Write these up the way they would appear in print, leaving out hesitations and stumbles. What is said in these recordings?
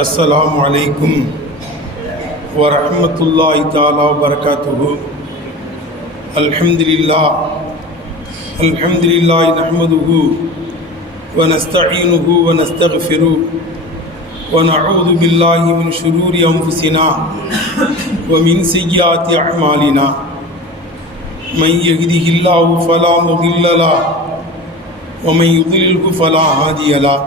अस्सलामु अलैकुम वरहमतुल्लाहि ताला वबरकातुहु। अल्हम्दुलिल्लाह नहमदुहु व नस्तईनुहु व नस्तगफिरुहु व नऊज़ु बिल्लाहि मिन शुरूरि अंफुसिना व मिन सय्यिआति अअमालिना मन यहदिहिल्लाहु फला मुदिल्ल लहु व मन युद्लिल्हु फला हादिय लहु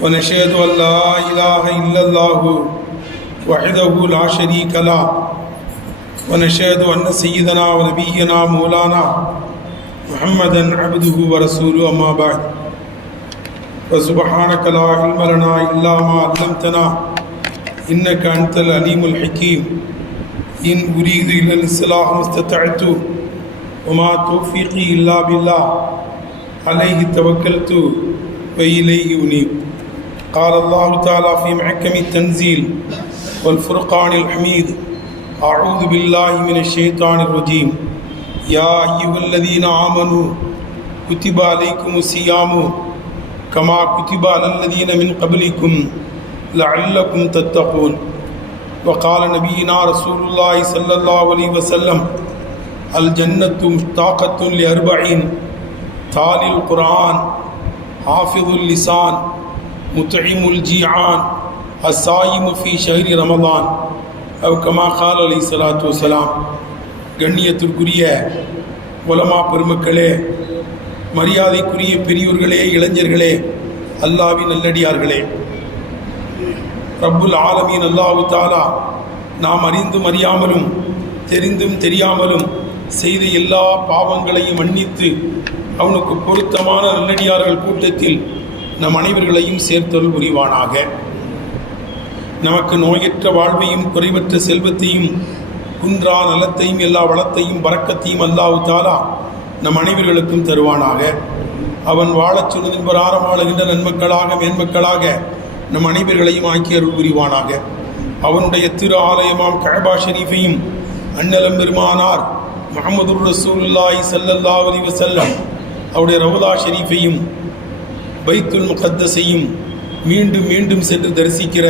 व नशहदु अन ला इलाहा इल्लल्लाहु वहदहु ला शरीक लहु व नशहदु अन्न सय्यदना व नबिय्यना मौलाना मुहम्मदन अब्दुहु व रसूलुहु अम्मा बअद व सुब्हानक ला इल्म लना इल्ला मा अल्लमतना इन्नक अंतल अलीमुल हकीम। इन उरीदु इल्लल इस्लाह मस्ततअतु व मा तौफीकी इल्ला बिल्लाह अलैहि तवक्कलतु व इलैहि उनीब। قال الله تعالى في محكم التنزيل والفرقان الحميد أعوذ بالله من الشيطان الرجيم يا أيها الذين آمنوا كتب عليكم الصيام كما كتب على الذين من قبلكم لعلكم تتقون। وقال نبينا رسول الله صلى الله عليه وسلم الجنة مشتاقة لأربعين: تالي القرآن، حافظ اللسان، مطعم الجيعان، الصائم في شهر رمضان أو كما قال عليه الصلاة والسلام। கண்ணியத்திற்குரிய உலமா பெருமக்களே, மரியாதைக்குரிய பெரியோர்களே, இளைஞர்களே, அல்லாஹ்வின் நல்லடியார்களே, ரப்புல் ஆலமீன் அல்லாஹ் தஆலா நாம் அறிந்தும் அறியாமலும் தெரிந்தும் தெரியாமலும் செய்த எல்லா பாவங்களையும் மன்னித்து அவனுக்கு பொருத்தமான நல்லடியார்கள் கூட்டத்தில் நம் அனைவர்களையும் சேர்த்தருள் புரிவானாக। நமக்கு நோயற்ற வாழ்வையும் குறைவற்ற செல்வத்தையும் குன்றா நலத்தையும் எல்லா வளத்தையும் பரக்கத்தையும் அல்லாஹ் தஆலா நம் அனைவர்களுக்கும் தருவானாக। அவன் வாழச் சொன்னதின் பிரகாரம் வாழுகின்ற நன்மக்களாக மேன்மக்களாக நம் அனைவர்களையும் ஆக்கி அருள் புரிவானாக। அவனுடைய திரு ஆலயமாம் கஅபா ஷரீஃபையும் அன்னலம் பெருமானார் முஹம்மதுர் ரசூலுல்லாஹி ஸல்லல்லாஹு அலைஹி வஸல்லம் அவருடைய ரவுதா ஷரீஃபையும் பைத்துல் முகத்தஸையும் மீண்டும் மீண்டும் சென்று தரிசிக்கிற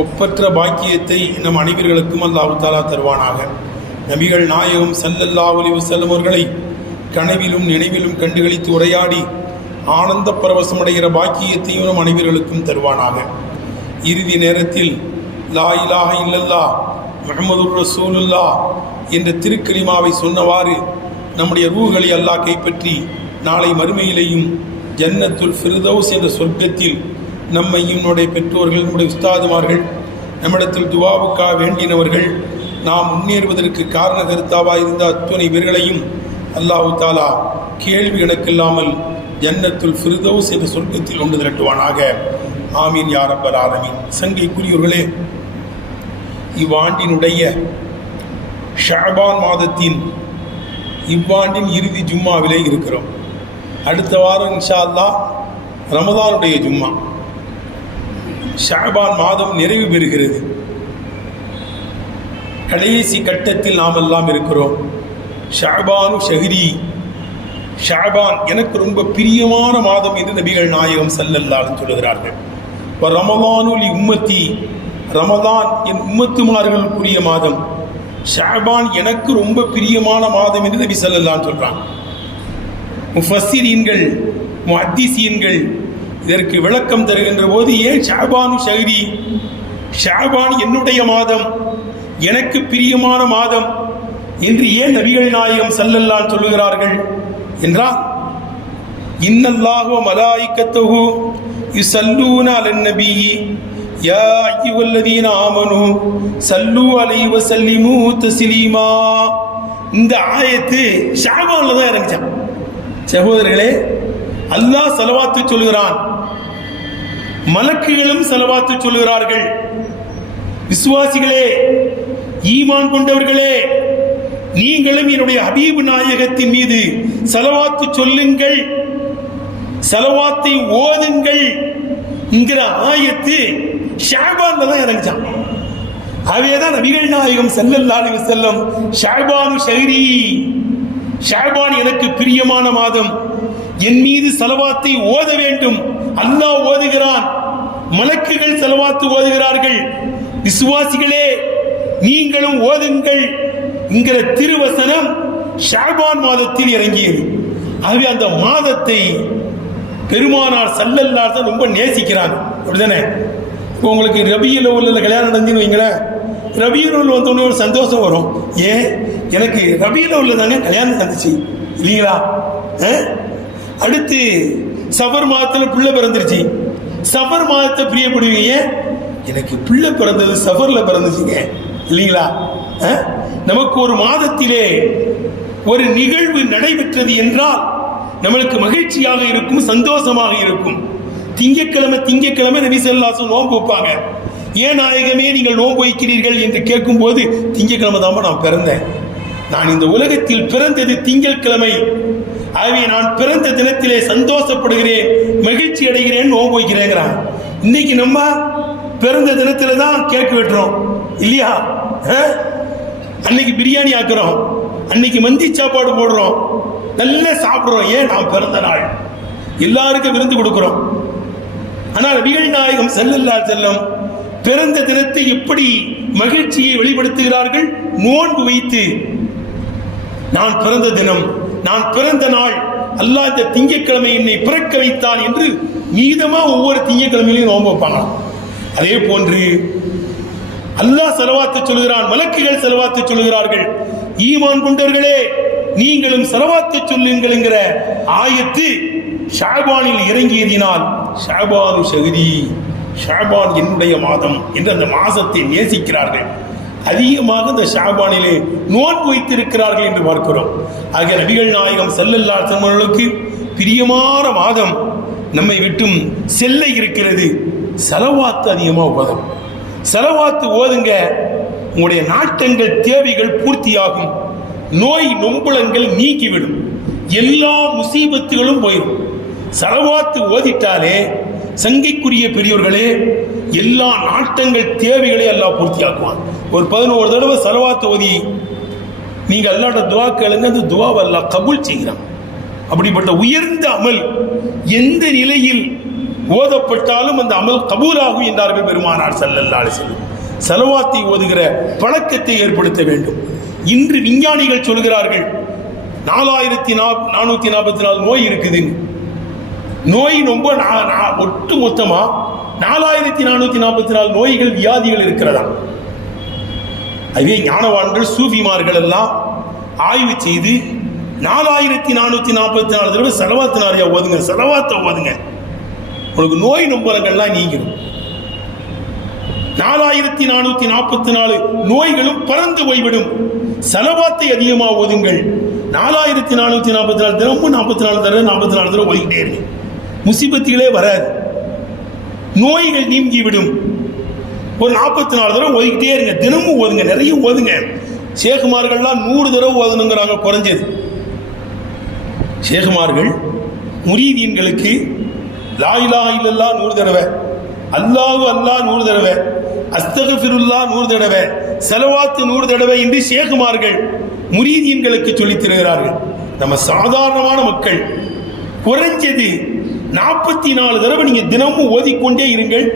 ஒப்பற்ற பாக்கியத்தை நம் அனைவர்களுக்கும் அல்லாஹ் தஆலா தருவானாக। நபிகள் நாயகம் ஸல்லல்லாஹு அலைஹி வஸல்லம் அவர்களை கனவிலும் நினைவிலும் கண்டுகளித்து உரையாடி ஆனந்த பரவசமடைகிற பாக்கியத்தையும் நம் அனைவர்களுக்கும் தருவானாக। இறுதி நேரத்தில் லா இலாஹா இல்லல்லாஹ் முஹம்மதுர் ரசூலுல்லாஹ் என்ற திருக்கலிமாவை சொன்னவாறு நம்முடைய ரூஹ்களை அல்லாஹ் கைப்பற்றி நாளை மறுமையிலேயும் ஜன்னத்துல் ஃபிர்தௌஸ் என்ற சொர்க்கத்தில் நம்மையும் நம்முடைய பெற்றோர்கள், நம்முடைய உஸ்தாதுமார்கள், நம்மிடத்தில் துவாவுக்காக வேண்டினவர்கள், நாம் முன்னேறுவதற்கு காரணகர்த்தாவாக இருந்த அத்துணை பேர்களையும் அல்லாஹ் தஆலா கேள்வி கணக்கில்லாமல் ஜன்னத்துல் ஃபிர்தௌஸ் என்ற சொர்க்கத்தில் ஒன்று திரட்டுவானாக। ஆமீன் யா ரப்பல் ஆலமீன்। சங்கைக்குரியவர்களே, இவ்வாண்டினுடைய ஷஅபான் மாதத்தின் இவ்வாண்டின் இறுதி ஜும்மாவிலே இருக்கிறோம்। அடுத்த வாரம் இன்ஷா அல்லாஹ் ரமதானுடைய ஜும்மா। ஷஅபான் மாதம் நிறைவு பெறுகிறது, கடைசி கட்டத்தில் நாம் எல்லாம் இருக்கிறோம்। ஷஅபானு ஷஹ்ரி, ஷஅபான் எனக்கு ரொம்ப பிரியமான மாதம் என்று நபிகள் நாயகம் ஸல்லல்லாஹு அலைஹி சொல்கிறார்கள்। ரமதானு லி உம்மத்தி, ரமதான் என் உம்மத்துமார்களுக்குரிய மாதம், ஷஅபான் எனக்கு ரொம்ப பிரியமான மாதம் என்று நபி ஸல்லல்லாஹு அலைஹி சொல்றாங்க। முஃபஸ்ஸிரீன்கள், முஹத்திஸீன்கள் இதற்கு விளக்கம் தருகின்ற போது, ஏன் ஷஅபானு ஷஹ்ரி, ஷஅபான் என்னுடைய மாதம், எனக்கு பிரியமான மாதம் என்று ஏன் நபிகள் நாயகம் ஸல்லல்லாஹு அலைஹி சொல்லுகிறார்கள் என்றால், இன்னல்லாஹு வ மலாயிகத்துஹு யுஸல்லூன அலன் நபியி யா அய்யுஹல்லதீன ஆமனூ ஸல்லூ அலைஹி வ ஸல்லிமூ தஸ்லீமா। இந்த ஆயத்து ஷஅபான்ல தான் இறங்குச்சு। சகோதரர்களே, அல்லாஹ் ஸலவாத்து சொல்கிறான், மலக்குகளும் ஸலவாத்து சொல்கிறார்கள்। விசுவாசிகளே, ஈமான் கொண்டவர்களே, நீங்களும் என்னுடைய ஹபீப் நாயகத்தின் மீது ஸலவாத்து சொல்லுங்கள், ஸலவாத்தை ஓதுங்கள் என்கிற ஆயத்து ஷஅபான்ல தான் இறங்குச்சான்। அவைதான் நபிகள் நாயகம் ஸல்லல்லாஹு அலைஹி வஸல்லம் ஷஅபானு ஷஹ்ரி, ஷஅபான் எனக்கு பிரியமான மாதம், என் மீது ஸலவாத்தை ஓத வேண்டும், அல்லாஹ் ஓதுகிறான், மலக்குகள் ஸலவாத் ஓதுகிறார்கள். விசுவாசிகளே நீங்களும் ஓதுங்கள் என்கிற திருவசனம் ஷஅபான் மாதத்தில் இறங்கியது. ஆகவே அந்த மாதத்தை பெருமானார் ஸல்லல்லாஹு அலைஹி வஸல்லம் ரொம்ப நேசிக்கிறாங்க. அப்படிதானே? இப்போ உங்களுக்கு ரபியுல் அவ்வல்ல கல்யாணம் நடந்துன்னு வைங்களேன், ரபியுல் அவ்வல் வந்தோடனே ஒரு சந்தோஷம் வரும். ஏன் எனக்கு ரபியுல் அவ்வல்ல தானே கல்யாணம் நடந்துச்சு இல்லைங்களா? அடுத்து சஃபர் மாதத்தில் பிள்ளை பிறந்துருச்சு, சஃபர் மாதத்தை பிரியப்படுவீங்க. எனக்கு பிள்ளை பிறந்தது சஃபர்ல பிறந்துச்சுங்க இல்லைங்களா? நமக்கு ஒரு மாதத்திலே ஒரு நிகழ்வு நடைபெற்றது என்றால் நம்மளுக்கு மகிழ்ச்சியாக இருக்கும், சந்தோஷமாக இருக்கும். திங்கட்கிழமை நபி ஸல்லல்லாஹு அலைஹி வஸல்லம் நோன்பு வைப்பாங்க. ஏன் நாயகமே நீங்கள் நோன்பு வைக்கிறீர்கள் என்று கேட்கும் போது, திங்கட்கிழமை தான் நான் பிறந்தேன், நான் இந்த உலகத்தில் பிறந்தது திங்கட்கிழமை, ஆகவே நான் பிறந்த தினத்திலே சந்தோஷப்படுகிறேன், மகிழ்ச்சி அடைகிறேன், நோன்பு வைக்கிறேங்கிறான். இன்னைக்கு நம்ம பிறந்த தினத்துல தான் கேக் வெட்டுறோம் இல்லையா? அன்னைக்கு பிரியாணி ஆக்குறோம், அன்னைக்கு மந்தி சாப்பாடு போடுறோம், நல்லா சாப்பிடுறோம். ஏன்? நான் பிறந்த நாள், எல்லாருக்கும் விருந்து கொடுக்கிறோம். ஆனால் நபிகள் நாயகம் ஸல்லல்லாஹு அலைஹி வஸல்லம் பிறந்த தினத்தை எப்படி மகிழ்ச்சியை வெளிப்படுத்துகிறார்கள்? நோன்பு வைத்து, நான் பிறந்த தினம், நான் பிறந்த நாள், அல்லாஹ் இந்த திங்கட்கிழமை என்னை பிறக்க வைத்தான் என்று மீதமா ஒவ்வொரு திங்கட்கிழமையிலையும் நோன்பு வைப்பாங்க. அதே போன்று அல்லாஹ் ஸலவாத்து சொல்கிறான், மலக்குகள் ஸலவாத்து சொல்கிறார்கள். ஈமான் கொண்டவர்களே நீங்களும் ஸலவாத்து சொல்லுங்கள் என்கிற ஆயத்து ஷஅபானில் இறங்கியதினால் ஷஅபானு ஷஹ்ரி, ஷஅபான் என்னுடைய மாதம் என்று அந்த மாதத்தை நேசிக்கிறார்கள். அதிகமாக இந்த ஷஅபானிலே நோன்பு வைத்திருக்கிறார்கள் என்று பார்க்கிறோம். ஆக நபிகள் நாயகம் ஸல்லல்லாஹு அலைஹி வஸல்லம் அவர்களுக்கு பிரியமான மாதம் நம்மை விட்டும் செல்ல இருக்கிறது. ஸலவாத்து அதிகமாக ஓதும், ஸலவாத்து ஓதுங்க, உங்களுடைய நாட்டங்கள் தேவைகள் பூர்த்தியாகும், நோய் நொம்பலங்கள் நீக்கிவிடும், எல்லா முசீபத்துகளும் போயிடும். ஸலவாத்து ஓதிட்டாலே சங்கைக்குரிய பெரியோர்களே எல்லா நாட்டங்கள் தேவைகளை எல்லாம் பூர்த்தியாக்குவான். ஒரு 11 தடவை ஸலவாத்து ஓதி நீங்க அல்லாஹ்ட்ட துஆ கேளுங்க, அந்த துஆவை அல்லாஹ் கபூல் செய்கிறான். அப்படிப்பட்ட உயர்ந்த அமல் எந்த நிலையில் ஓதப்பட்டாலும் அந்த அமல் கபூலாகும் என்றார்கள் பெருமானார் ஸல்லல்லாஹு அலைஹி வஸல்லம். ஸலவாத்தை ஓதுகிற பழக்கத்தை ஏற்படுத்த வேண்டும். இன்று விஞ்ஞானிகள் சொல்கிறார்கள் 4444 நோய் இருக்குது. நோய் ரொம்ப ஒட்டு மொத்தமா 4444 நோய்கள் வியாதிகள் இருக்கிறதா? அதே ஞானவான்கள் சூஃபிமார்கள் எல்லாம் ஆய்வு செய்து 4444 தடவை ஸலவாத்து நாரியா ஓதுங்க, ஸலவாத்தை ஓதுங்க, உங்களுக்கு நோய் நொம்பலங்கள்லாம் நீங்கிடும். 4444 நோய்களும் பறந்து போய்விடும். ஸலவாத்தை அதிகமாக ஓதுங்கள். 4444 தினமும் 44 தடவை ஓதிக்கிட்டே இருக்கு, முசீபத்துகளே வராது, நோய்கள் நீங்கிவிடும். ஒரு 44 தடவை ஓதிக்கிட்டே இருங்க, தினமும் ஓதுங்க, நிறைய ஓதுங்க. ஷேகுமார்கள்லாம் 100 தடவை ஓதணுங்கிறாங்க குறைஞ்சது. ஷேகுமார்கள் முரீதீன்களுக்கு லா இலாஹ இல்லல்லாஹ் 100 தடவை, அல்லாஹு அல்லாஹ் 100 தடவை, அஸ்தக்ஃபிருல்லாஹ் 100 தடவை, ஸலவாத்து 100 தடவை என்று ஷேகுமார்கள் முரீதீன்களுக்கு சொல்லித் தருகிறார்கள். நம்ம சாதாரணமான மக்கள் குறைஞ்சது 44 தடவை நீங்க தினமும் ஓதிக்கொண்டே இருங்கள்.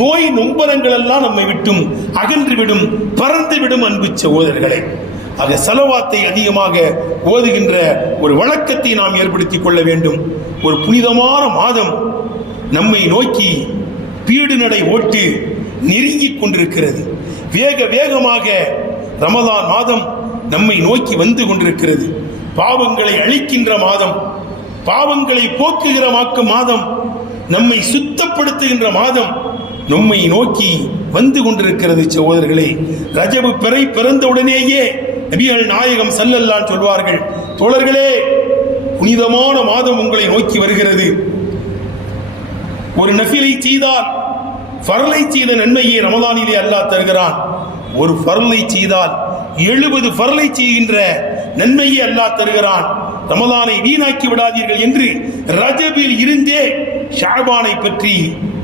நோய் நொம்பலங்கள் எல்லாம் நம்மை விட்டும் அகன்றுவிடும், பறந்துவிடும். அன்பு சகோதரர்களே, ஆக ஸலவாத்தை அதிகமாக ஓதுகின்ற ஒரு வழக்கத்தை நாம் ஏற்படுத்திக் கொள்ள வேண்டும். ஒரு புனிதமான மாதம் நம்மை நோக்கி பீடு நடை ஓட்டு நெருங்கிக் கொண்டிருக்கிறது. வேக வேகமாக ரமலான் மாதம் நம்மை நோக்கி வந்து கொண்டிருக்கிறது. பாவங்களை அழிக்கின்ற மாதம், பாவங்களை போக்குகிற மாதம், நம்மை சுத்தப்படுத்துகின்ற மாதம் நம்மை நோக்கி வந்து கொண்டிருக்கிறது. சகோதரர்களே, ரஜபு பிறை பிறந்தவுடனேயே நபிகள் நாயகம் ஸல்லல்லாஹு சொல்வார்கள், தோழர்களே புனிதமான மாதம் உங்களை நோக்கி வருகிறது. ஒரு நஃபிலை செய்தால் ஃபர்லை செய்த நன்மையை ரமலானிலே அல்லாஹ் தருகிறான். ஒரு ஃபர்லை செய்தால் 70 ஃபர்லை செய்கின்ற நன்மையை அல்லாஹ் தருகிறான். ரமலானை வீணாக்கி விடாதீர்கள் என்று ரஜபில் இருந்தே ஷஅபானை பற்றி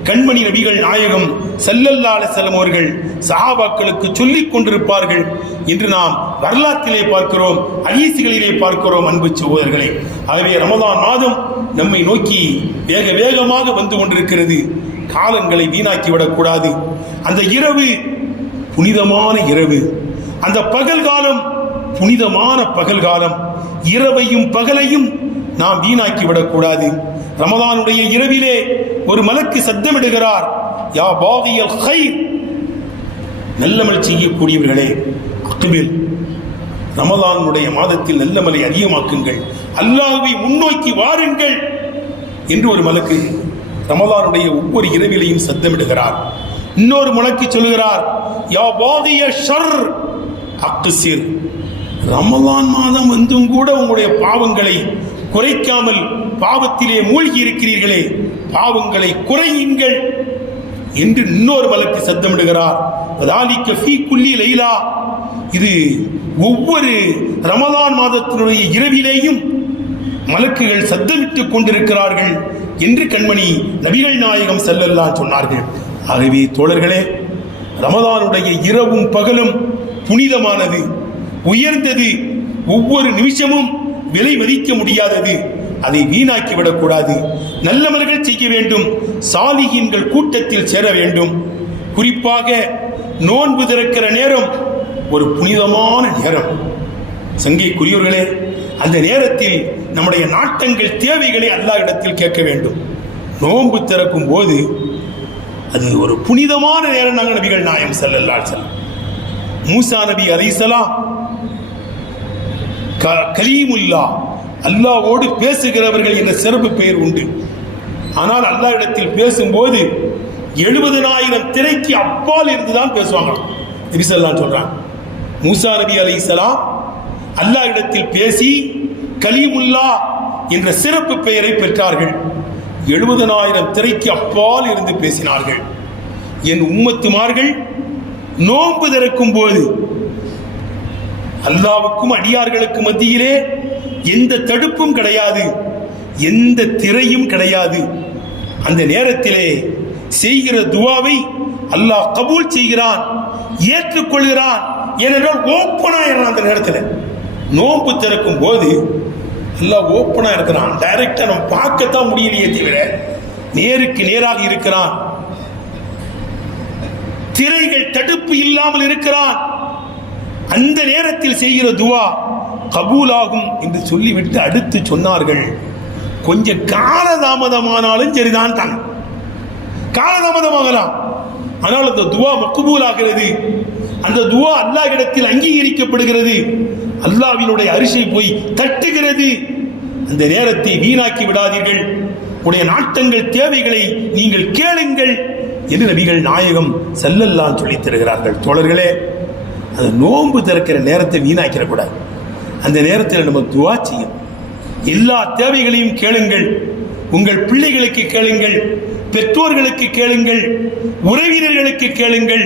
கண்மணி நபிகள் நாயகம் ஸல்லல்லாஹு அலைஹி வஸல்லம் அவர்கள் சஹாபாக்களுக்கு சொல்லிக் கொண்டிருப்பார்கள் என்று நாம் வரலாற்றிலே பார்க்கிறோம், ஹதீஸ்களிலே பார்க்கிறோம். அன்பு சகோதரர்களே, ஆகவே ரமலான் மாதம் நம்மை நோக்கி வேக வேகமாக வந்து கொண்டிருக்கிறது. காலங்களை வீணாக்கிவிடக்கூடாது. அந்த இரவு புனிதமான இரவு, அந்த பகல் காலம் புனிதமான பகல் காலம். இரவையும் பகலையும் நாம் வீணாக்கிவிடக்கூடாது. ரமதானுடைய இரவிலே ஒரு மலக்கு சத்தமிடுகிறார், யா பாகியல் கைர், நல்லமல் செய்யக்கூடியவர்களே, அக்பில், ரமதானுடைய மாதத்தில் நல்லமலை அதிகமாக்குங்கள், அல்லாஹ்வை முன்னோக்கி வாருங்கள் என்று ஒரு மலக்கு ரமதானுடைய ஒவ்வொரு இரவிலையும் சத்தமிடுகிறார். இன்னொரு மலக்கு சொல்கிறார், யா பாகிய ஷர் அக்ஸிர், ரமதான் மாதம் வந்தும் கூட உங்களுடைய பாவங்களை குறைக்காமல் பாவத்திலே மூழ்கி இருக்கிறீர்களே, பாவங்களை குறையுங்கள் என்று இன்னொரு மலக்கு சத்தமிடுகிறார். இது ஒவ்வொரு ரமதான் மாதத்தினுடைய இரவிலேயும் மலக்குகள் சத்தமிட்டுக் கொண்டிருக்கிறார்கள் என்று கண்மணி நபிகள் நாயகம் ஸல்லல்லாஹு சொன்னார்கள். ஆகவே தோழர்களே, ரமதானுடைய இரவும் பகலும் புனிதமானது, உயர்ந்தது, ஒவ்வொரு நிமிஷமும் விலை மதிக்க முடியாதது. அதை வீணாக்கி விடக்கூடாது. நல்லவர்கள் செய்ய வேண்டும், சாலிஹீன்கள் கூட்டத்தில் சேர வேண்டும். குறிப்பாக நோன்பு திறக்கிற நேரம் ஒரு புனிதமான நேரம். சங்கைக்குரியவர்களே, அந்த நேரத்தில் நம்முடைய நாட்டங்கள் தேவைகளை அல்லாஹ்விடத்தில் கேட்க வேண்டும். நோன்பு திறக்கும் போது அது ஒரு புனிதமான நேரம். நாங்கள் நபிகள் நாயகம் ஸல்லல்லாஹு அலைஹி வஸல்லம், மூசா நபி அலைஹிஸ்ஸலாம் கலீமுல்லா, அல்லாஹ்வோடு பேசுகிறவர்கள் என்ற சிறப்பு பெயர் உண்டு. ஆனால் அல்லாஹ்விடத்தில் பேசும்போது 70,000 திரைக்கு அப்பால் இருந்துதான் பேசுவாங்களாம். நபி ஸல்லல்லாஹு அலைஹி சொல்றாங்க, மூசா நபி அலைஹிஸ்ஸலாம் அல்லாஹ்விடத்தில் பேசி கலீமுல்லா என்ற சிறப்பு பெயரை பெற்றார்கள். 70,000 திரைக்கு அப்பால் இருந்து பேசினார்கள். என் உம்மத்துமார்கள் நோன்பு திறக்கும் போது அல்லாஹ்வுக்கும் அடியார்களுக்கு மத்தியிலே எந்த தடுப்பும் கிடையாது, எந்த திரையும் கிடையாது. அந்த நேரத்திலே செய்கிற துவாவை அல்லாஹ் கபூல் செய்கிறான், ஏற்றுக்கொள்கிறான். ஏனென்றால் ஓப்பனா இருக்கிறான். அந்த நேரத்தில் நோன்பு திறக்கும் போது எல்லாம் ஓப்பனா இருக்கிறான். டைரக்டா நம்ம பார்க்கத்தான் முடியலையே தவிர நேருக்கு நேராக இருக்கிறான். திரைகள் தடுப்பு இல்லாமல் இருக்கிறான். அந்த நேரத்தில் செய்கிற துவா கபூலாகும் என்று சொல்லிவிட்டு அடுத்து சொன்னார்கள், கொஞ்சம் காலதாமதமானாலும் சரிதான், தான் காலதாமதமாகலாம், ஆனால் அந்த துவா மக்பூல் ஆகிறது. அந்த துவா அல்லாஹ்விடத்தில் அங்கீகரிக்கப்படுகிறது. அல்லாஹ்வினுடைய அரிசை போய் தட்டுகிறது. அந்த நேரத்தை வீணாக்கி விடாதீர்கள். உடைய நாட்டங்கள் தேவைகளை நீங்கள் கேளுங்கள் என்று நபிகள் நாயகம் ஸல்லல்லாஹு சொல்லித் தருகிறார்கள். தோழர்களே, அது நோன்பு திறக்கிற நேரத்தை வீணாக்கிடக்கூடாது. அந்த நேரத்தில் நம்ம துவா செய்யும். எல்லா தேவைகளையும் கேளுங்கள். உங்கள் பிள்ளைகளுக்கு கேளுங்கள், பெற்றோர்களுக்கு கேளுங்கள், உறவினர்களுக்கு கேளுங்கள்,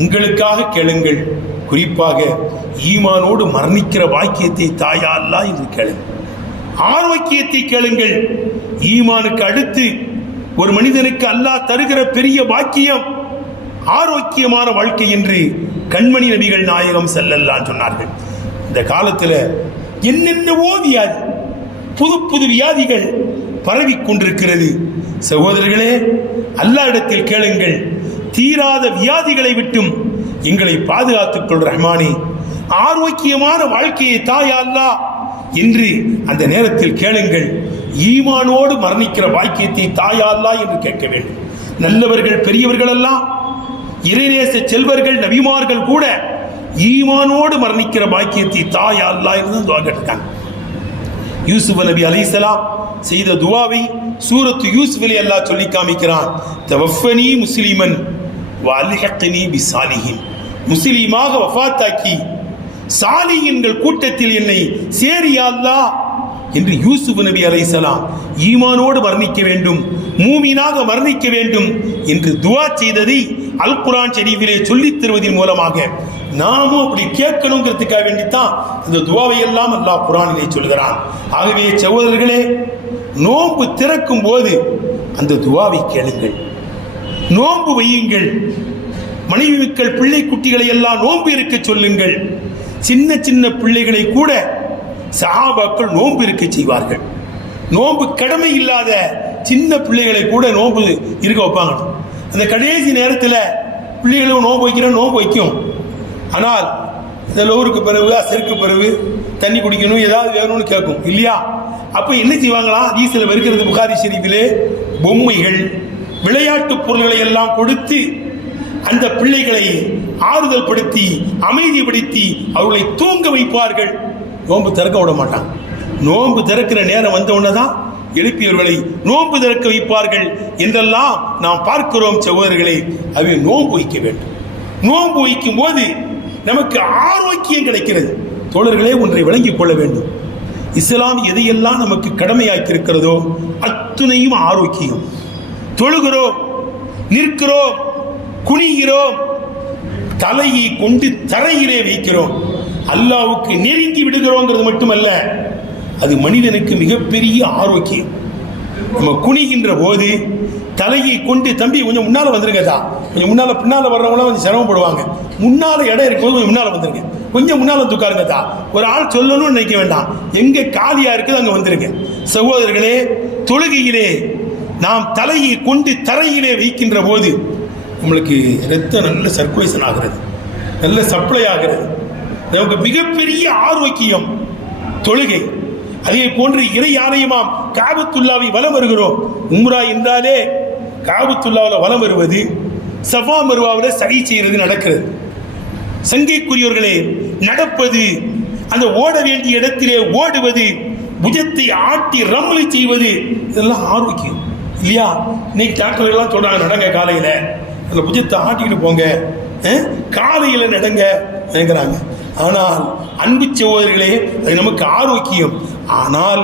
உங்களுக்காக கேளுங்கள். குறிப்பாக ஈமானோடு மரணிக்கிற பாக்கியத்தை தாயா அல்லாஹ் என்று கேளுங்கள். ஆரோக்கியத்தை கேளுங்கள். ஈமானுக்கு அடுத்து ஒரு மனிதனுக்கு அல்லாஹ் தருகிற பெரிய பாக்கியம் ஆரோக்கியமான வாழ்க்கை என்று கண்மணி நபிகள் நாயகம் ஸல்லல்லாஹு சொன்னார்கள். இந்த காலத்தில் என்னென்னவோ வியாதி, புது புது வியாதிகள் பரவி கொண்டிருக்கிறது. சகோதரர்களே, அல்லாஹ்விடத்தில் கேளுங்கள். தீராத வியாதிகளை விட்டும் எங்களை பாதுகாத்துக் கொள் ரஹ்மானே, ஆரோக்கியமான வாழ்க்கையை தாயா அல்லாஹ் என்று அந்த நேரத்தில் கேளுங்கள். ஈமானோடு மரணிக்கிற பாக்கியத்தை தாயா அல்லாஹ் என்று கேட்க வேண்டும். நல்லவர்கள் பெரியவர்கள் எல்லாம், இறைநேச செல்வர்கள் நபிமார்கள் கூட ஈமானோடு மரணிக்கிற பாக்கியத்தை தாயா அல்லாஹ் என்று துவா கேட்டிருக்காங்க. யூசுப் நபி அலைஹிஸ்ஸலாம் செய்த துவாவை சூரத்து யூசுஃபிலே அல்லாஹ் சொல்லி காமிக்கிறான். தவஃபனி முஸ்லிமன் வஅல்ஹிக்னி பிஸ்ஸாலிஹீன், முஸ்லிமாக வஃபாத்தாக்கி சாலிஹீன்கள் கூட்டத்தில் என்னை சேரியா அல்லாஹ் என்று யூசுப் நபி அலைஹிஸ்ஸலாம் ஈமானோடு மரணிக்க வேண்டும், மூமினாக மரணிக்க வேண்டும் என்று துவா செய்ததை அல் குர்ஆன் ஷரீஃபிலே சொல்லித் தருவதன் மூலமாக நாமும் அப்படி கேட்கணுங்கிறதுக்காக வேண்டித்தான் இந்த துவாவை எல்லாம் அல்லாஹ் குர்ஆனிலே சொல்கிறான். ஆகவே சகோதரர்களே, நோன்பு திறக்கும் போது அந்த துவாவை கேளுங்கள், நோன்பு வையுங்கள். மனைவி மக்கள் பிள்ளை குட்டிகளை எல்லாம் நோன்பு இருக்க சொல்லுங்கள். சின்ன சின்ன பிள்ளைகளை கூட சஹாபாக்கள் நோன்பு இருக்க செய்வார்கள். நோன்பு கடமை இல்லாத சின்ன பிள்ளைகளை கூட நோன்பு இருக்க வைப்பாங்க. அந்த கடைசி நேரத்தில் பிள்ளைகளும் நோன்பு வைக்கும். ஆனால் இந்த லோருக்கு பிறகு அசருக்கு பிறகு தண்ணி குடிக்கணும், ஏதாவது வேணும்னு கேட்கும் இல்லையா? அப்போ என்ன செய்வாங்களாம்? ஹதீஸ்ல வருகிறது புகாரி ஷரீஃபிலே, பொம்மைகள் விளையாட்டு பொருள்களை எல்லாம் கொடுத்து அந்த பிள்ளைகளை ஆறுதல் படுத்தி அமைதிப்படுத்தி அவர்களை தூங்க வைப்பார்கள். நோன்பு திறக்க விட மாட்டாங்க. நோன்பு திறக்கிற நேரம் வந்தவுடனே தான் எழுப்பியவர்களை நோன்பு திறக்க வைப்பார்கள் என்றெல்லாம் நாம் பார்க்கிறோம். சகோதரர்களே, அவை நோன்பு வைக்க வேண்டும். நோன்பு வைக்கும் போது நமக்கு ஆரோக்கியம் கிடைக்கிறது. தோழர்களே, ஒன்றை விளங்கிக் கொள்ள வேண்டும். இஸ்லாம் எதையெல்லாம் நமக்கு கடமையாக்கி இருக்கிறதோ அத்துணையும் ஆரோக்கியம். தொழுகிறோம், நிற்கிறோம், குனிகிறோம், தலையை கொண்டு தரையிலே வைக்கிறோம், அல்லாஹ்வுக்கு நெருங்கி விடுகிறோங்கிறது மட்டுமல்ல, அது மனிதனுக்கு மிகப்பெரிய ஆரோக்கியம். நம்ம குனிகின்ற போது தலையை கொண்டு, தம்பி கொஞ்சம் முன்னால வந்துருங்கதா, கொஞ்சம் முன்னால, பின்னால வர்றவங்களாம் கொஞ்சம் சிரமப்படுவாங்க, முன்னால இடம் இருக்கும்போது கொஞ்சம் முன்னால வந்துருங்க, கொஞ்சம் முன்னால தூக்காருங்கதா. ஒரு ஆள் சொல்லணும்னு நினைக்க வேண்டாம், எங்க காலியா இருக்குது அங்க வந்துருங்க. சகோதரர்களே, தொழுகையிலே நாம் தலையை கொண்டு தரையிலே வைக்கின்ற போது நம்மளுக்கு ரத்தம் நல்ல சர்க்குலேஷன் ஆகிறது, நல்ல சப்ளை ஆகிறது. நமக்கு மிகப்பெரிய ஆரோக்கியம் தொழுகை. அதே போன்று இறை ஆலயமாம் காபத்துல்லாவை வலம் வருகிறோம். உம்ரா என்றாலே காபத்துல்லாவில் வலம் வருவது, சஃபா மர்வாவில் சகை செய்கிறது நடக்கிறது. சங்கைக்குரியவர்களே, நடப்பது, அந்த ஓட வேண்டிய இடத்திலே ஓடுவது, புஜத்தை ஆட்டி ரம்மலை செய்வது, இதெல்லாம் ஆரோக்கியம் இல்லையா? இன்னைக்கு டாக்டர்கள் எல்லாம் சொல்றாங்க, நடங்க காலையில, அந்த புஜத்தை ஆட்டிக்கிட்டு போங்க, காலையில நடங்க நினைக்கிறாங்க. ஆனால் அன்பு சகோதரர்களே, அது நமக்கு ஆரோக்கியம். ஆனால்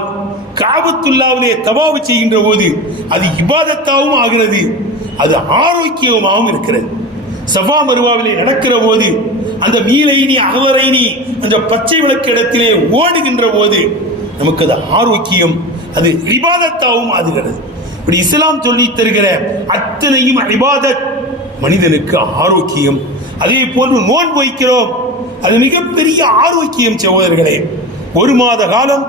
காபத்துல்லாவிலே தவாவு செய்கின்ற போது அது இபாதத்தாகவும் ஆகிறது, அது ஆரோக்கியமாகவும் இருக்கிறது. சஃபா மர்வாவிலே நடக்கிற போது அந்த மீலைனி அகவரைனி அந்த பச்சை விளக்கு இடத்திலே ஓடுகின்ற போது நமக்கு அது ஆரோக்கியம், அது இபாதத்தாகவும் ஆகிறது. இப்படி இஸ்லாம் சொல்லி தருகிற அத்தனையும் இபாதத் மனிதனுக்கு ஆரோக்கியம். அதே போன்று நோன்பு வைக்கிறோம், அது மிகப்பெரிய ஆரோக்கியம் சகோதரர்களே. ஒரு மாத காலம்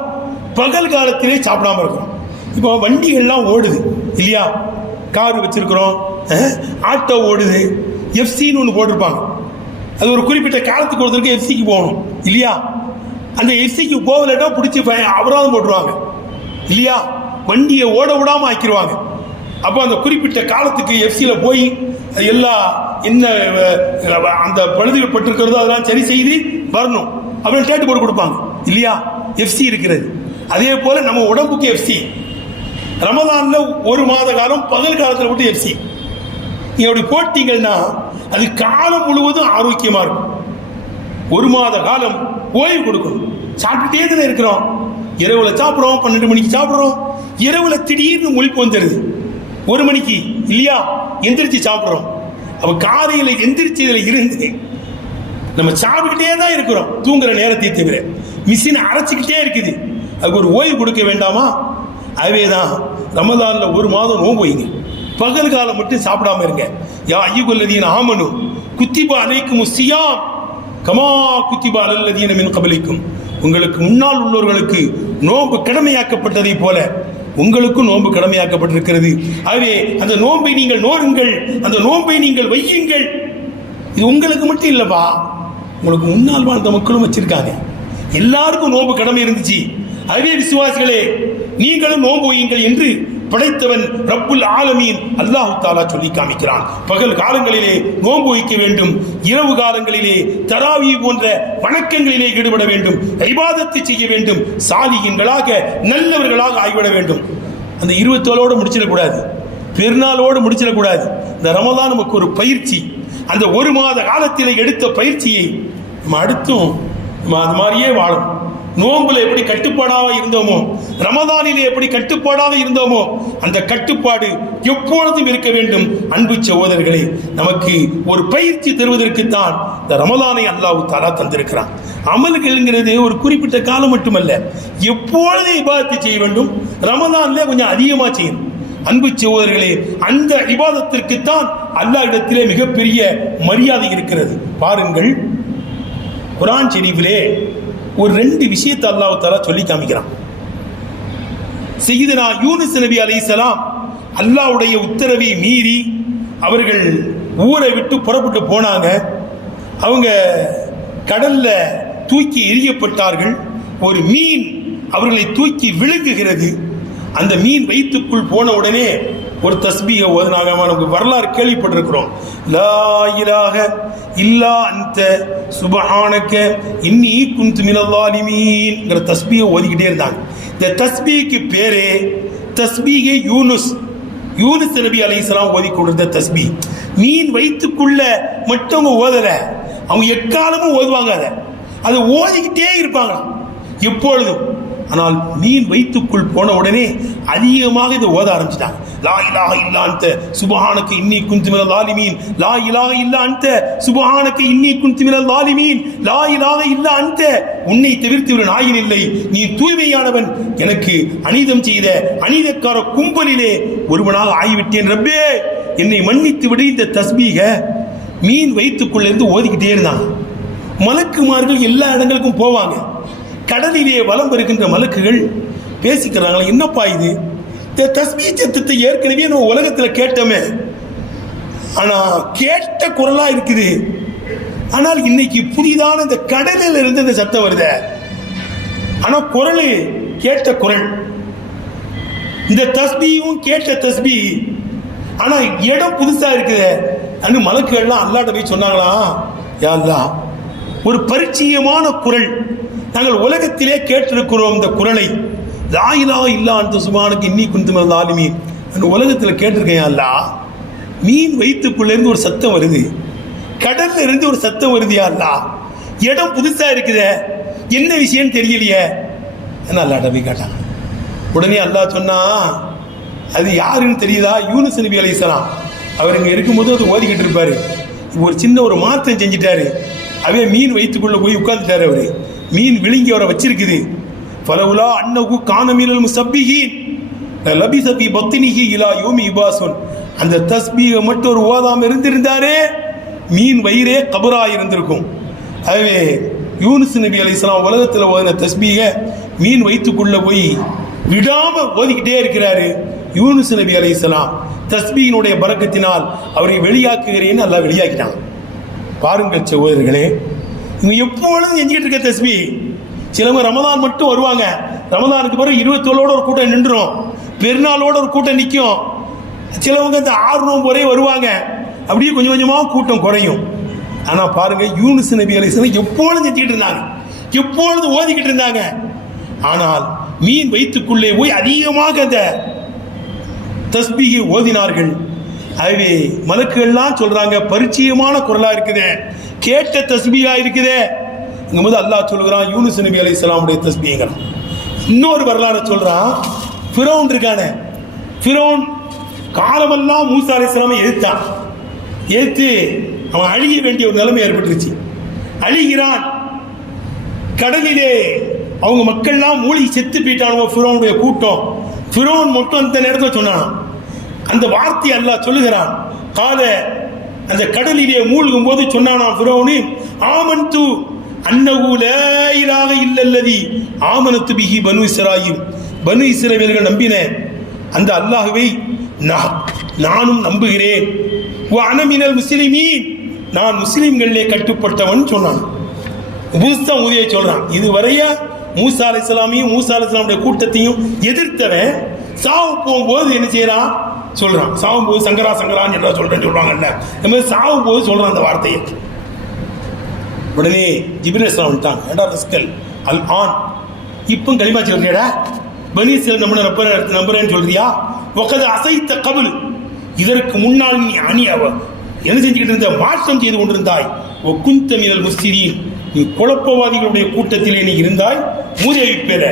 பகல் காலத்திலே சாப்பிடாம இருக்கிறோம். இப்போ வண்டிகள்லாம் ஓடுது இல்லையா? கார் வச்சிருக்கிறோம், ஆட்டோ ஓடுது, எஃப்சின்னு ஒன்று போட்டிருப்பாங்க. அது ஒரு குறிப்பிட்ட காலத்துக்கு ஒருத்தருக்கு எஃப்சிக்கு போகணும் இல்லையா? அந்த எஃப்சிக்கு போகலட்டா பிடிச்சி அபராதம் போட்டுருவாங்க இல்லையா? வண்டியை ஓட விடாம ஆக்கிடுவாங்க. அப்போ அந்த குறிப்பிட்ட காலத்துக்கு எஃப்சியில் போய் எல்லா என்ன அந்த பழுதுபட்டிருக்கிறதோ அதெல்லாம் சரி செய்து வரணும். அப்புறம் டேட்டு போட்டு கொடுப்பாங்க இல்லையா? எஃப்சி இருக்கிறது. அதே போல நம்ம உடம்புக்கு எஃப்சி. ரமதான்ல ஒரு மாத காலம் பகல் காலத்தில் மட்டும் எஃப்சி நீங்க அப்படி போட்டீங்கன்னா அது காலம் முழுவதும் ஆரோக்கியமா இருக்கும். ஒரு மாத காலம் ஓய்வு கொடுக்கணும். சாப்பிட்டுட்டே தானே இருக்கிறோம். இரவுல சாப்பிட்றோம், 12 மணிக்கு சாப்பிட்றோம், இரவுல திடீர்னு முழிப்பு வந்துடுது 1 மணிக்கு இல்லையா? எந்திரிச்சு சாப்பிட்றோம். அப்ப காலையில எந்திரிச்சதுல இருந்து நம்ம சாப்பிட்டுட்டே தான் இருக்கிறோம். தூங்குற நேரத்தை தவிர மிஷின் அரைச்சிக்கிட்டே இருக்குது. அதுக்கு ஒரு ஓய்வு கொடுக்க வேண்டாமா? அதுவேதான் ரமதான்ல ஒரு மாதம் நோன்பு வைங்க. பகல் காலம் மட்டும் சாப்பிடாம இருங்க. யா அய்யுஹல்லதீன ஆமனு குத்திபா அலைக்கும் ஸியாம் கமா குத்திபா அலல்லதீன மின் கபலிக்கும். உங்களுக்கு முன்னால் உள்ளவர்களுக்கு நோன்பு கடமையாக்கப்பட்டதை போல உங்களுக்கும் நோன்பு கடமையாக்கப்பட்டிருக்கிறது. ஆகவே அந்த நோன்பை நீங்கள் நோருங்கள், அந்த நோன்பை நீங்கள் வையுங்கள். இது உங்களுக்கு மட்டும் இல்லப்பா, உங்களுக்கு முன்னால் வாழ்ந்த மக்களும் வச்சிருக்காங்க. எல்லாருக்கும் நோன்பு கடமை இருந்துச்சு. ஆகவே விசுவாசிகளே, நீங்களும் நோன்பு வையுங்கள் என்று படைத்தவன் ரப்புல் ஆலமீன் அல்லாஹ் தஆலா சொல்லி காமிக்கிறான். பகல் காலங்களிலே நோன்பு வைக்க வேண்டும், இரவு காலங்களிலே தராவி போன்ற வணக்கங்களிலே ஈடுபட வேண்டும், இபாதத்தை செய்ய வேண்டும், சாலிஹீன்களாக நல்லவர்களாக ஆகிவிட வேண்டும். அந்த 27ஓடு முடிச்சிடக்கூடாது, பெருநாளோடு முடிச்சிடக்கூடாது. இந்த ரமதான் நமக்கு ஒரு பயிற்சி. அந்த ஒரு மாத காலத்திலே எடுத்த பயிற்சியை நம்ம அடுத்தும் நம்ம அது மாதிரியே வாழும். நோன்புல எப்படி கட்டுப்பாடாக இருந்தோமோ, ரமதானிலே எப்படி கட்டுப்பாடாக இருந்தோமோ, அந்த கட்டுப்பாடு எப்பொழுதும் இருக்க வேண்டும். அன்பு சகோதரர்களே, நமக்கு ஒரு பயிற்சி தருவதற்குத்தான் இந்த ரமதானை அல்லாஹ் தஆலா தந்திருக்கிறான். அமல்கள்ங்கிறது ஒரு குறிப்பிட்ட காலம் மட்டுமல்ல, எப்பொழுதும் இபாதத்தை செய்ய வேண்டும். ரமதான்ல கொஞ்சம் அதிகமாக செய்யணும். அன்பு சகோதரர்களே, அந்த இபாதத்திற்குத்தான் அல்லாஹ் இடத்திலே மிகப்பெரிய மரியாதை இருக்கிறது. பாருங்கள், குர்ஆன் ஷரீஃபிலே ஒரு 2 விஷயத்தை அல்லாஹ் தஆலா சொல்லி காமிக்கிறான். சய்யிதுனா யூனுஸ் நபி அலைஹிஸ்ஸலாம் அல்லாஹ்வுடைய உத்தரவை மீறி அவர்கள் ஊரை விட்டு புறப்பட்டு போனாங்க. அவங்க கடல்ல தூக்கி எறியப்பட்டார்கள். ஒரு மீன் அவர்களை தூக்கி விழுங்குகிறது. அந்த மீன் வயிற்றுக்குள் போன உடனே ஒரு தஸ்பீஹை ஓதுனாங்க. நமக்கு வரலாறு கேள்விப்பட்டிருக்கிறோம். லா இலாஹ இல்லா அன்த சுப்ஹானக இன்னி குன்து மினல் ஸாலிமீன்ங்கற தஸ்பீஹை ஓதிக்கிட்டே இருந்தாங்க. இந்த தஸ்பீஹுக்கு பேரே தஸ்பீஹே யூனுஸ். யூனுஸ் நபி அலைஹிஸ்ஸலாம் ஓதி கொடுத்த தஸ்பீஹ். மீன் வயிற்றுக்குள்ள மட்டும் ஓதல, அவங்க எக்காலமும் ஓதுவாங்க. அதை ஓதிக்கிட்டே இருப்பாங்க எப்பொழுதும். ஆனால் மீன் வயிற்றுக்குள் போன உடனே அதிகமாக இதை ஓத ஆரம்பிச்சிட்டாங்க. லா இலாஹ இல்லா அன்த சுப்ஹானக இன்னி குன்து மினல் ஸாலிமீன், லா இலாஹ இல்லா அன்த சுப்ஹானக இன்னி குன்து மினல் ஸாலிமீன், லா இலாஹ இல்லா அன்த உன்னை தவிர்த்து ஒரு நாயின் இல்லை, நீ தூய்மையானவன், எனக்கு அநீதம் செய்த அநீதக்கார கும்பலிலே ஒருவனாக ஆகிவிட்டேன் ரப்பே, என்னை மன்னித்து விடு. இந்த தஸ்பீஹ மீன் வயிற்றுக்குள்ள இருந்து ஓதிக்கிட்டே இருந்தாங்க. மலக்குமார்கள் எல்லா இடங்களுக்கும் போவாங்க. கடலிலே வலம் வருகின்ற மலக்குகள் பேசிக்கிறாங்களா, என்னப்பா இது, இந்த தஸ்பீஹ் சத்தத்தை ஏற்கனவே நம்ம உலகத்தில் கேட்டோமே, ஆனா கேட்ட குரலா இருக்குது, ஆனால் இன்னைக்கு புதிதான இந்த கடலில் இருந்து இந்த சத்தம் வருது. ஆனா குரல் கேட்ட குரல், இந்த தஸ்பீஹும் கேட்ட தஸ்பீஹ், ஆனா இடம் புதுசா இருக்குது. அன்னு மலக்குகள்லாம் அல்லாஹ்ட்ட போய் சொன்னாங்களாம், யா அல்லாஹ், ஒரு பரிச்சயமான குரல் நாங்கள் உலகத்திலே கேட்டிருக்கிறோம். இந்த குரலை லா இலாஹ இல்லா அன்த சுப்ஹானக இன்னி குன்து மினல் ஸாலிமீன் உலகத்தில் கேட்டிருக்கேன். அல்லாஹ், மீன் வயிற்றுக்குள்ள இருந்து ஒரு சத்தம் வருது, கடல்ல இருந்து ஒரு சத்தம் வருது. அல்லாஹ், இடம் புதுசா இருக்குதே, என்ன விஷயம் தெரியலையே. அல்லாஹ்ட்ட போய் கேட்டாங்க. உடனே அல்லாஹ் சொன்னா, அது யாருன்னு தெரியுதா? யூனுஸ் நபி அலைஹிஸ்ஸலாம். அவர் இங்க இருக்கும்போது அது ஓதிக்கிட்டு இருப்பாரு. ஒரு சின்ன ஒரு மாற்றம் செஞ்சிட்டாரு. அவன் மீன் வயிற்றுக்குள்ள போய் உட்கார்ந்துட்டாரு. அவரு மீன் விழுங்கி அவரை வச்சிருக்குது. ஃபலவுலா அன்னஹு கான மினல் முஸப்பிஹீன் லபிஸ ஃபீ பத்னிஹி இலா யௌமி யுபாஸுன். அந்த தஸ்பீஹை மட்டும் ஒரு ஓதாம இருந்திருந்தாரே, மீன் வயிறே கபரா இருந்திருக்கும். அதுவே யூனுஸ் நபி அலைஹிஸ்ஸலாம் உலகத்தில் ஓதின தஸ்பீஹை மீன் வயிற்றுக்குள்ள போய் விடாம ஓதிக்கிட்டே இருக்கிறாரு. யூனுஸ் நபி அலைஹிஸ்ஸலாம் தஸ்பீஹினுடைய பரக்கத்தினால் அவரை வெளியாக்குகிறேன்னு அல்லாஹ் வெளியாக்கிட்டாங்க. பாருங்கள் சகோதரர்களே, இவங்க எப்பொழுதும் செஞ்சுக்கிட்டு இருக்க தஸ்பீஹ். சிலவங்க ரமதான் மட்டும் வருவாங்க, ரமதானுக்கு பிறகு 27ஓட ஒரு கூட்டம் நின்றுரும், பெருநாளோட ஒரு கூட்டம் நிற்கும். சிலவங்க இந்த 6 நோன்பு வரை வருவாங்க, அப்படியே கொஞ்சம் கொஞ்சமாக கூட்டம் குறையும். ஆனால் பாருங்க, யூனுஸ் நபி அலைஹிஸ்ஸலாம் எப்பொழுதும் செஞ்சுக்கிட்டு இருந்தாங்க, எப்பொழுதும் ஓதிக்கிட்டு இருந்தாங்க. ஆனால் மீன் வயிற்றுக்குள்ளே போய் அதிகமாக அந்த தஸ்பீஹை ஓதினார்கள். அதுவே மலக்குகள்லாம் சொல்றாங்க, பரிச்சயமான குரலா இருக்குதே, கேட்ட தஸ்பீஹா இருக்குதே. இங்கும்போது அல்லாஹ் சொல்லுகிறான், யூனுஸ் நபி அலைஹிஸ்ஸலாமுடைய தஸ்பீஹ்ங்கிறான். இன்னொரு வரலாறு சொல்றான், ஃபிரௌன் இருக்கானே, ஃபிரௌன் காலமெல்லாம் மூசா அலைஹிஸ்ஸலாமை எதிர்த்தான். எதிர்த்து அவன் அழிய வேண்டிய ஒரு நிலைமை ஏற்பட்டுருச்சு. அழிகிறான். கடலிலே அவங்க மக்கள்லாம் மூழ்கி செத்து போயிட்டானுவோ ஃபிரௌனுடைய கூட்டம். ஃபிரௌன் மட்டும் அந்த நேரத்தில் சொன்னான், அந்த வார்த்தை அல்லாஹ் சொல்லுகிறான். கால அந்த கடலிலே மூழ்கும் போது சொன்னானாம் ஃபிரௌனு, ஆமன்து அன்னஹு லா இலாஹ இல்லல்லதி ஆமனத்து பிஹி பனு இஸ்ராயீல், பனு இஸ்ரவேலர்கள் நம்பின அந்த அல்லாஹ்வை நானும் நம்புகிறேன். வ அன மினல் முஸ்லிமீன், நான் முஸ்லிம்களிலே கட்டுப்பட்டவன் சொன்னான். புதுசா உதவியை சொல்றான். இதுவரைய மூசா அலைஹிஸ்ஸலாமையும் மூசா அலைஹிஸ்ஸலாமுடைய கூட்டத்தையும் எதிர்த்தவன் சாவு போகும்போது என்ன செய்யறான் சொல்றான். சாவும் போது சங்கரா சங்கரான்னு என்ன சொல்றேன்னு சொல்றாங்கல்ல, நம்ம சாவும் போது சொல்றான் அந்த வார்த்தையை. உடனே ஜிப்ரீல் அலைஹிஸ்ஸலாம் வந்துட்டாங்க. ஏடா ரஸ்கல் அல் ஆன், இப்போ களிமா சொல்றியாடா, பனி இஸ்ராயீல் நம்புறேன்னு சொல்றியா? வகத அசைத்த கபுல், இதற்கு முன்னால் நீ என்ன செஞ்சுக்கிட்டு இருந்த, மாற்றம் செய்து கொண்டிருந்தாய். ஒ குந்த மினல் முஃப்ஸிதீன், நீ குழப்பவாதிகளுடைய கூட்டத்திலே நீ இருந்தாய், மூதேவி பேர.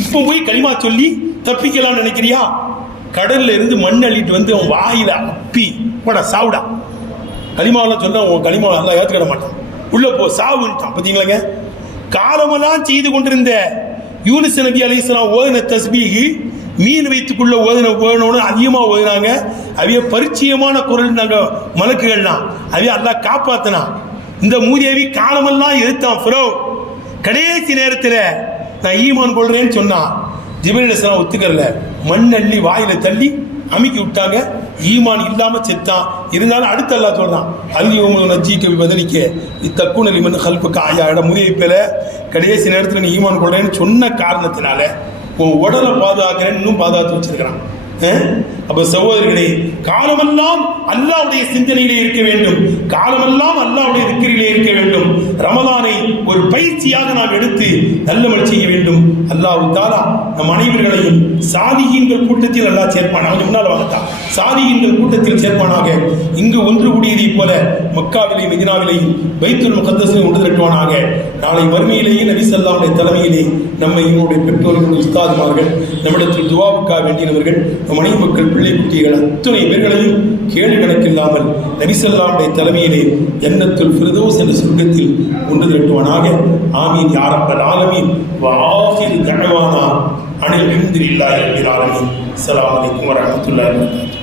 இப்போ போய் களிமா சொல்லி தப்பிக்கலாம் நினைக்கிறியா? கடல்ல இருந்து மண் அள்ளிட்டு வந்து அவன் வாயில அப்பி போட சாவுடா. களிமாவெல்லாம் சொன்னா உன் களிமாவை எல்லாம் ஏற்றுக்கிட மாட்டான், உள்ள போ சாவுன்ட்டான். பார்த்தீங்களாங்க, காலமெல்லாம் செய்து கொண்டிருந்த யூனுஸ் நபி அலைஹிஸ்ஸலாம் ஓதின தஸ்பீஹ் மீன் வயிற்றுக்குள்ள ஓதினோன்னு அதிகமாக ஓதினாங்க. அவைய பரிச்சயமான குரல் நாங்கள் மலக்குகள்லாம் அவைய அல்லாஹ் காப்பாத்தினான். இந்த மூதேவி காலமெல்லாம் எதிர்த்தான் ஃபிரௌ. கடைசி நேரத்தில் நான் ஈமான் கொள்றேன்னு சொன்னான். ஜிப்ரீல் அலைஹிஸ்ஸலாம் ஒத்துக்கல, மண் அள்ளி வாயில தள்ளி அமுக்கி விட்டாங்க. ஈமான் இல்லாம செத்தான். இருந்தாலும் அடுத்து அல்லாஹ் சொல்றான், அல்லியும் நஜ்ஜிக்க பதிலிக்க இத்தக்குன லிமன் ஹல்புக்கு ஆயாட முறியப்பில கடைசி நேரத்தில் நீ ஈமான் கொள்றேன்னு சொன்ன காரணத்தினால உன் உடலை பாதுகாக்கிறேன்னு இன்னும் பாதுகாத்து வச்சிருக்கிறான். அப்ப சகோதரர்களே, காலமெல்லாம் அல்லாஹ்வுடைய சிந்தனையிலே இருக்க வேண்டும், காலமெல்லாம் அல்லாஹ்வுடைய திக்ரிலே இருக்க வேண்டும். ரமலானை ஒரு பயிற்சியாக நாம் எடுத்து நல்லமல் செய்ய வேண்டும். அல்லாஹ் தஆலா நம் அனைவர்களையும் சாலிஹீன்கள் கூட்டத்தில் அல்லாஹ் சேர்ப்பானாக. முன்னால் வாங்கத்தான் சாலிஹீன்கள் கூட்டத்தில் சேர்ப்பானாக. இங்கு ஒன்று கூடியதைப் போல மக்காவிலேயும் மதீனாவிலேயும் பைத்துல் முகத்தஸிலும் ஒன்று திரட்டுவானாக. நாளை மறுமையிலேயே நபி ஸல்லல்லாஹு அலைஹி தலைமையிலே நம்மை எங்களுடைய பெற்றோர்கள், உஸ்தாதுமார்கள், நம்மிடத்தில் துஆவுக்காக வேண்டியவர்கள், நம் மனைவி மக்கள், பிள்ளை குட்டிகள் அத்தனை பேர்களையும் கேள்வி கணக்கில்லாமல் நபி ஸல்லல்லாஹு அலைஹி தலைமையிலே ஜன்னத்துல் ஃபிர்தௌஸ் என்ற சொர்க்கத்தில் ஒன்று திரட்டுவானாக. ஆமீன் யா ரப்பல் ஆலமீன். வ ஆகிரு தஅவானா அனில் ஹம்துலில்லாஹி ரப்பில் ஆலமீன். அஸ்ஸலாமு அலைக்கும் வ ரஹ்மத்துல்லாஹி வ பரகாத்துஹு.